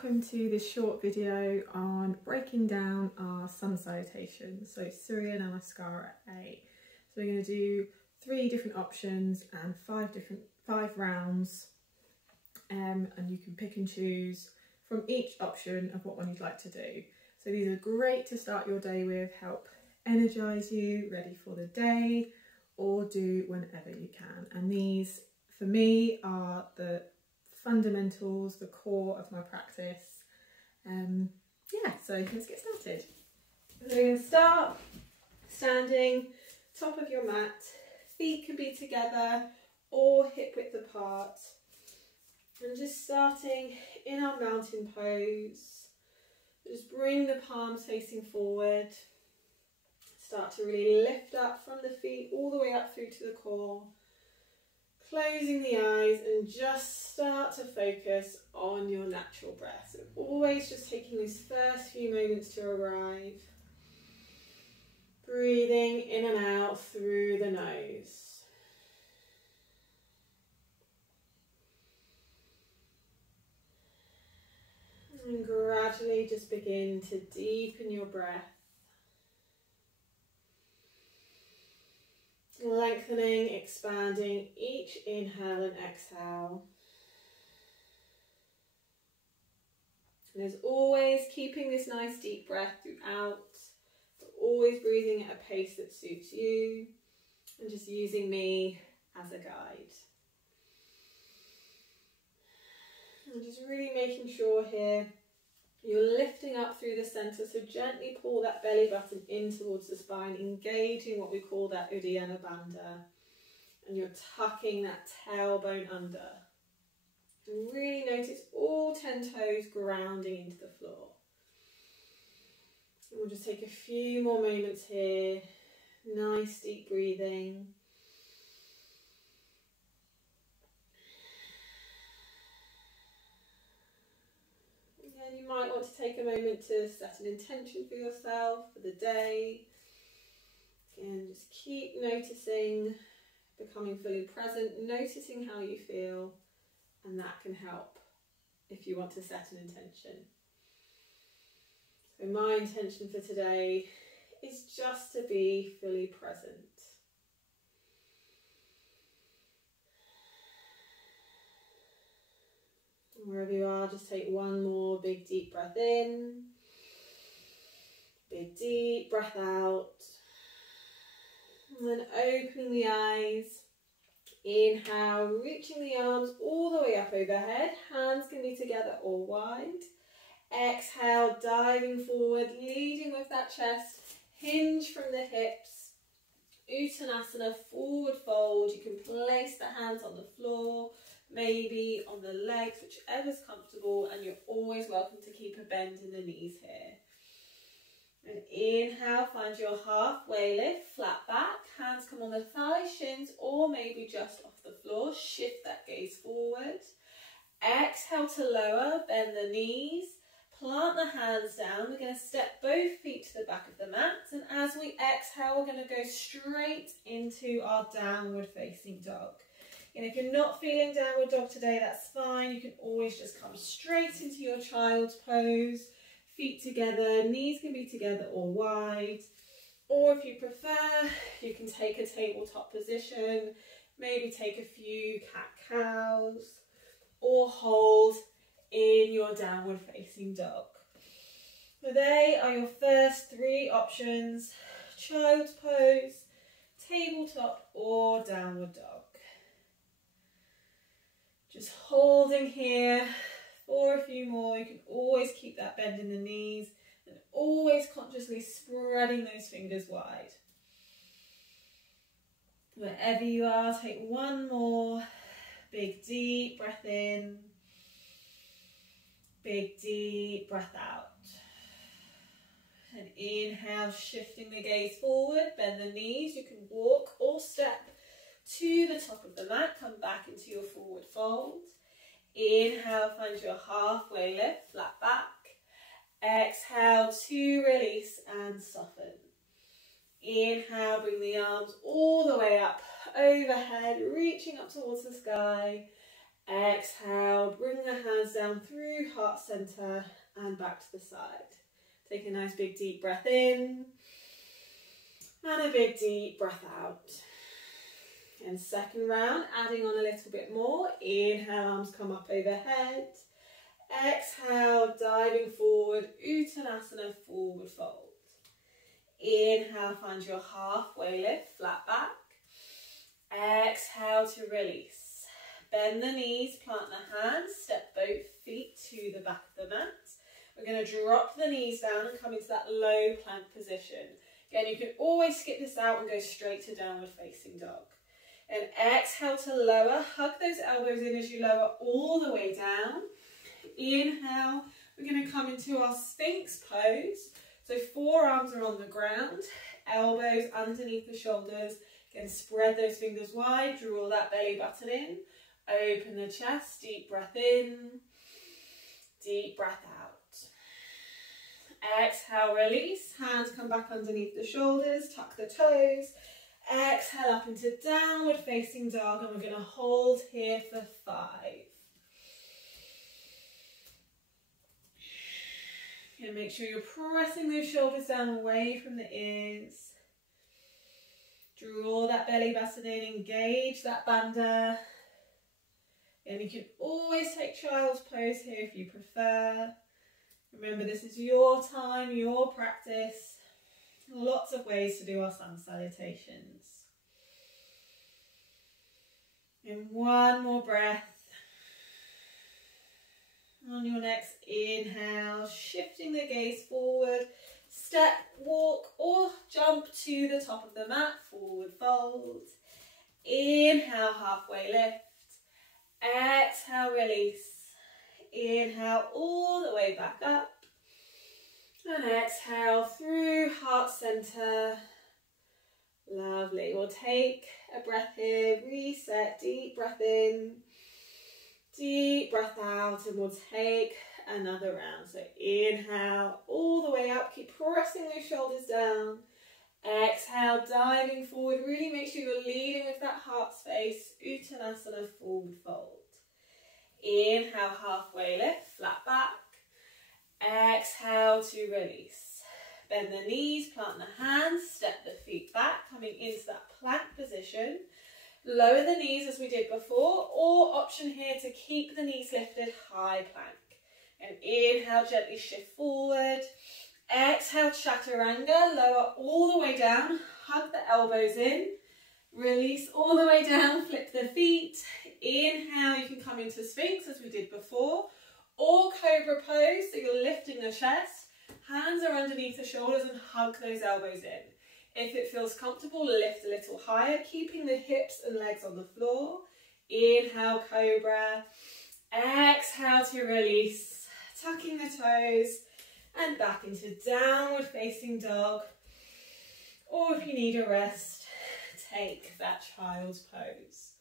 welcome to this short video on breaking down our Sun Salutation, so Surya Namaskara A. So we're going to do 3 different options and 5 rounds, and you can pick and choose from each option of what one you'd like to do. So these are great to start your day with, help energise you, ready for the day, or do whenever you can. And these, for me, are the fundamentals, the core of my practice. Yeah, so let's get started. So we're going to start standing top of your mat. Feet can be together or hip width apart. And just starting in our mountain pose. Just bring the palms facing forward. Start to really lift up from the feet all the way up through to the core. Closing the eyes and just start to focus on your natural breath. So always just taking these first few moments to arrive. Breathing in and out through the nose. And gradually just begin to deepen your breath. Lengthening, expanding each inhale and exhale. And as always, keeping this nice deep breath throughout, but always breathing at a pace that suits you, and just using me as a guide. And just really making sure here you're lifting up through the centre, so gently pull that belly button in towards the spine, engaging what we call that Uddiyana Bandha, and you're tucking that tailbone under. And really notice all 10 toes grounding into the floor. And we'll just take a few more moments here, nice deep breathing. And you might want to take a moment to set an intention for yourself for the day. Again, just keep noticing, becoming fully present, noticing how you feel, and that can help if you want to set an intention. So my intention for today is just to be fully present. Wherever you are, just take one more big deep breath in, big deep breath out, and then opening the eyes. Inhale, reaching the arms all the way up overhead, hands can be together or wide. Exhale, diving forward, leading with that chest, hinge from the hips. Uttanasana, forward fold. You can place the hands on the floor, maybe on the legs, whichever's comfortable, and you're always welcome to keep a bend in the knees here. And inhale, find your halfway lift, flat back, hands come on the thighs, shins, or maybe just off the floor. Shift that gaze forward. Exhale to lower, bend the knees, plant the hands down. We're going to step both feet to the back of the mat, and as we exhale, we're going to go straight into our downward facing dog. And if you're not feeling downward dog today, that's fine. You can always just come straight into your child's pose. Feet together, knees can be together or wide. Or if you prefer, you can take a tabletop position. Maybe take a few cat-cows. Or hold in your downward facing dog. So they are your first 3 options. Child's pose, tabletop or downward dog. Just holding here for a few more. You can always keep that bend in the knees and always consciously spreading those fingers wide. Wherever you are, take one more big deep breath in, big deep breath out. And inhale, shifting the gaze forward, bend the knees. You can walk or step to the top of the mat, come back into your forward fold. Inhale, find your halfway lift, flat back. Exhale to release and soften. Inhale, bring the arms all the way up overhead, reaching up towards the sky. Exhale, bring the hands down through heart center and back to the side. Take a nice big deep breath in and a big deep breath out. And second round, adding on a little bit more. Inhale, arms come up overhead. Exhale, diving forward, Uttanasana, forward fold. Inhale, find your halfway lift, flat back. Exhale to release. Bend the knees, plant the hands, step both feet to the back of the mat. We're going to drop the knees down and come into that low plank position. Again, you can always skip this out and go straight to downward facing dog. And exhale to lower, hug those elbows in as you lower all the way down. Inhale, we're going to come into our Sphinx pose. So forearms are on the ground, elbows underneath the shoulders. Again, spread those fingers wide, draw that belly button in. Open the chest, deep breath in, deep breath out. Exhale, release, hands come back underneath the shoulders, tuck the toes. Exhale up into downward facing dog, and we're going to hold here for 5. And make sure you're pressing those shoulders down away from the ears. Draw that belly button in, engage that bandha. And you can always take child's pose here if you prefer. Remember, this is your time, your practice. Lots of ways to do our sun salutations. And one more breath. On your next inhale, shifting the gaze forward, step, walk or jump to the top of the mat, forward fold. Inhale, halfway lift. Exhale, release. Inhale all the way back up. And exhale through heart center. Lovely. We'll take a breath here, reset, deep breath in, deep breath out, and we'll take another round. So inhale all the way up, keep pressing those shoulders down. Exhale, diving forward. Really make sure you're leading with that heart space. Uttanasana, forward fold. Inhale, halfway lift, flat back. Exhale to release. Bend the knees, plant the hands, step the feet back, coming into that plank position. Lower the knees as we did before, or option here to keep the knees lifted, high plank. And inhale, gently shift forward. Exhale, chaturanga, lower all the way down, hug the elbows in. Release all the way down, flip the feet. Inhale, you can come into Sphinx as we did before, or Cobra pose, so you're lifting the chest. Hands are underneath the shoulders and hug those elbows in. If it feels comfortable, lift a little higher, keeping the hips and legs on the floor. Inhale, Cobra. Exhale to release, tucking the toes and back into downward facing dog. Or if you need a rest, take that child's pose.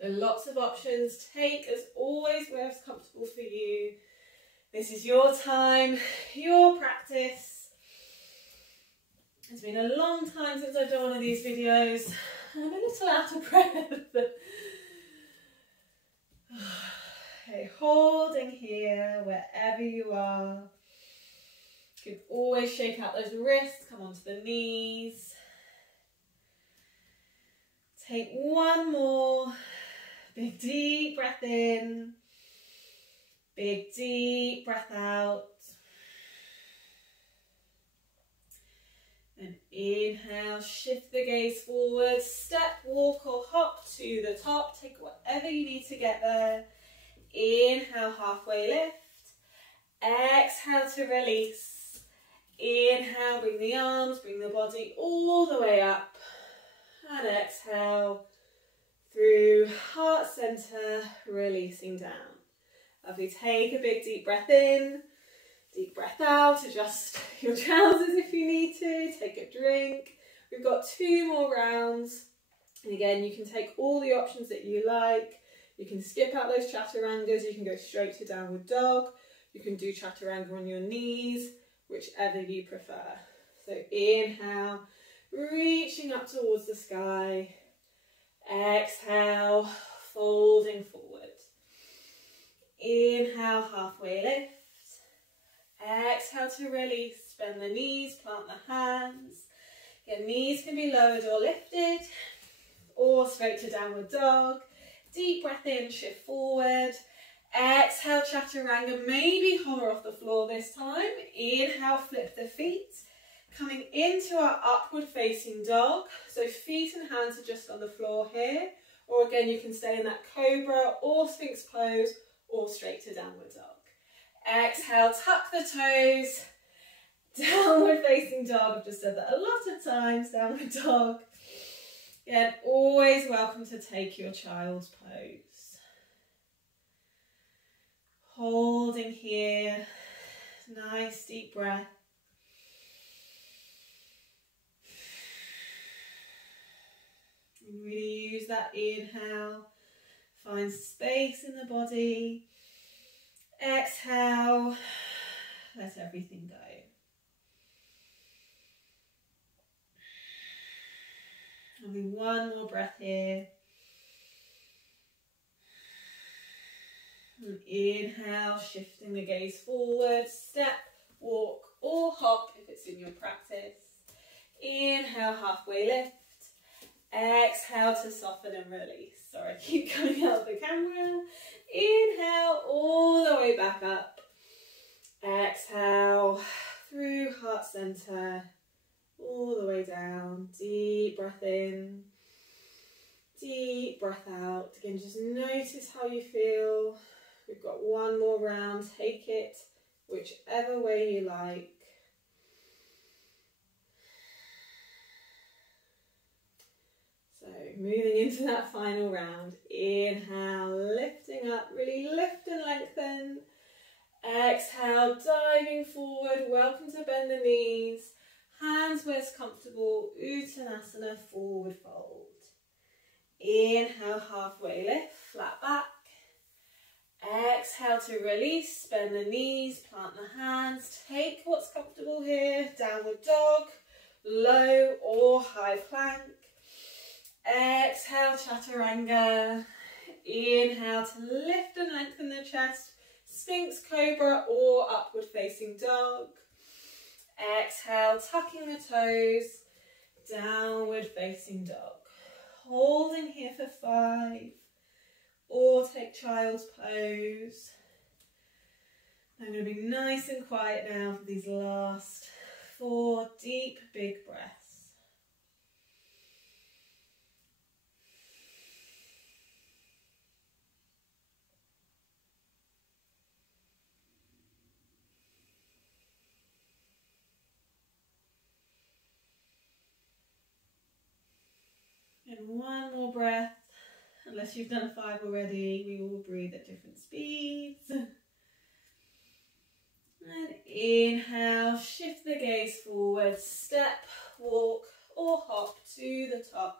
So lots of options. Take as always where's comfortable for you. This is your time, your practice. It's been a long time since I've done one of these videos. I'm a little out of breath. Okay, holding here wherever you are. You can always shake out those wrists, come onto the knees. Take one more big deep breath in, big deep breath out. And inhale, shift the gaze forward, step, walk or hop to the top. Take whatever you need to get there. Inhale, halfway lift. Exhale to release. Inhale, bring the arms, bring the body all the way up. And exhale through heart center, releasing down. Lovely. Take a big deep breath in, deep breath out. Adjust your trousers if you need to. Take a drink. We've got 2 more rounds. And again, you can take all the options that you like. You can skip out those chaturangas. You can go straight to downward dog. You can do chaturanga on your knees, whichever you prefer. So inhale, reaching up towards the sky. Exhale, folding forward. Inhale, halfway lift. Exhale to release. Bend the knees, plant the hands. Your knees can be lowered or lifted, or straight to downward dog. Deep breath in, shift forward. Exhale, chaturanga, maybe hover off the floor this time. Inhale, flip the feet. Coming into our upward facing dog. So feet and hands are just on the floor here. Or again, you can stay in that cobra or sphinx pose or straight to downward dog. Exhale, tuck the toes. Downward facing dog. I've just said that a lot of times, downward dog. Again, always welcome to take your child's pose. Holding here. Nice deep breath. And really use that inhale. Find space in the body. Exhale. Let everything go. Having one more breath here. And inhale, shifting the gaze forward. Step, walk or hop if it's in your practice. Inhale, halfway lift. Exhale to soften and release. Sorry, I keep coming out of the camera. Inhale all the way back up. Exhale through heart center, all the way down. Deep breath in, deep breath out. Again, just notice how you feel. We've got one more round. Take it whichever way you like. So moving into that final round. Inhale, lifting up, really lift and lengthen. Exhale, diving forward. Welcome to bend the knees. Hands where's comfortable. Uttanasana, forward fold. Inhale, halfway lift, flat back. Exhale to release, bend the knees, plant the hands. Take what's comfortable here. Downward dog, low or high plank. Exhale, chaturanga. Inhale to lift and lengthen the chest. Sphinx, cobra or upward facing dog. Exhale, tucking the toes. Downward facing dog. Holding here for 5. Or take child's pose. I'm going to be nice and quiet now for these last 4 deep, big breaths. And one more breath. Unless you've done 5 already, we will breathe at different speeds. And inhale, shift the gaze forward, step, walk or hop to the top.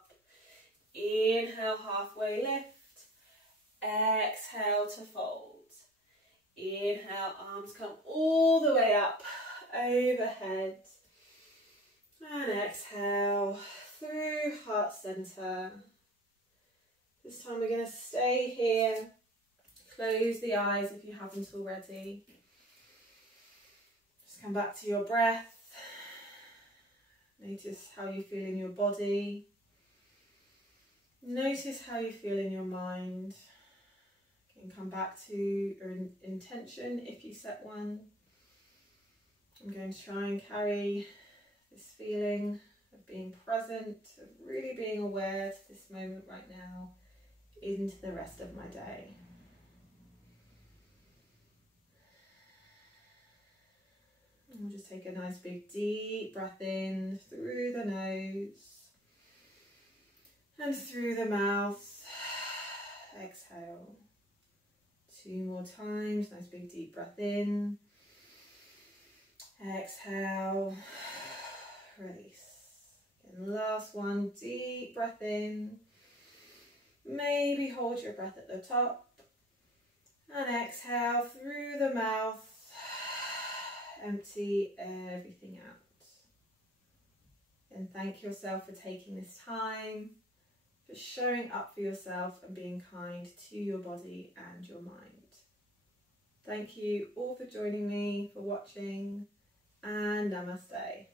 Inhale, halfway lift. Exhale to fold. Inhale, arms come all the way up, overhead. And exhale, through heart center. This time we're going to stay here. Close the eyes if you haven't already. Just come back to your breath. Notice how you feel in your body. Notice how you feel in your mind. You can come back to your intention if you set one. I'm going to try and carry this feeling of being present, of really being aware to this moment right now, into the rest of my day. And we'll just take a nice big deep breath in through the nose and through the mouth. Exhale. 2 more times. Nice big deep breath in. Exhale. Release. And last one, deep breath in. Maybe hold your breath at the top. And exhale through the mouth. Empty everything out. And thank yourself for taking this time, for showing up for yourself and being kind to your body and your mind. Thank you all for joining me, for watching, and namaste.